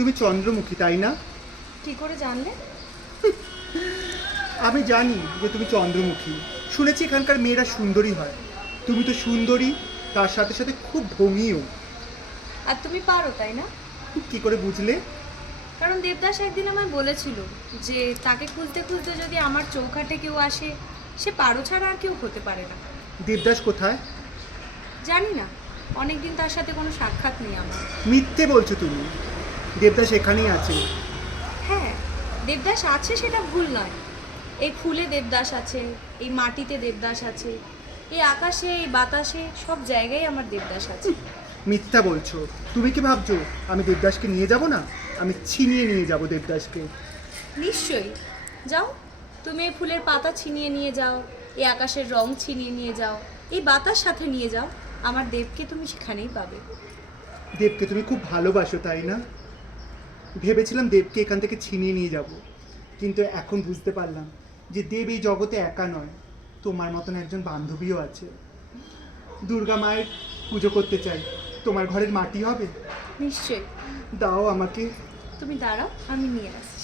তুমি চন্দ্রমুখী, তাই না? কি করে জানলে? আমি জানি যে তুমি চন্দ্রমুখী। শুনেছি এখানকার মেয়েরা সুন্দরী হয়। তুমি তো সুন্দরী, তার সাথে সাথে খুব ঢঙিও। আর তুমি পারো, তাই না? কি করে বুঝলে? কারণ দেবদাস একদিন আমায় বলেছিল যে তাকে খুঁজতে খুঁজতে যদি আমার চৌকাঠে কেউ আসে, সে পারো ছাড়া আর কেউ হতে পারে না। দেবদাস কোথায়? জানি না, অনেকদিন তার সাথে কোনো সাক্ষাৎ নেই আমার। মিথ্যে বলছো তুমি। দেবদাস এখানেই আছে। হ্যাঁ, দেবদাস আছে সেটা ভুল নয়। এই ফুলে দেবদাস আছে, এই মাটিতে দেবদাস আছে, এই আকাশে, এই বাতাসে, সব জায়গায় আমার দেবদাস আছে। মিথ্যা বলছো। তুমি কি ভাবছো আমি দেবদাসকে নিয়ে যাব না? আমি ছিনিয়ে নিয়ে যাব দেবদাসকে। নিশ্চয়ই, যাও। তুমি এই ফুলের পাতা ছিনিয়ে নিয়ে যাও, এই আকাশের রং ছিনিয়ে নিয়ে যাও, এই বাতাস সাথে নিয়ে যাও, আমার দেবকে তুমি সেখানেই পাবে। দেবকে তুমি খুব ভালোবাসো, তাই না? ভেবেছিলাম দেবকে এখান থেকে ছিনিয়ে নিয়ে যাব, কিন্তু এখন বুঝতে পারলাম যে দেব এই জগতে একা নয়, তোমার মতন একজন বান্ধবীও আছে। দুর্গা মায়ের পুজো করতে চাই। তোমার ঘরের মাটি হবে? নিশ্চয়ই। দাও আমাকে। তুমি দাঁড়াও, আমি নিয়ে আসছি।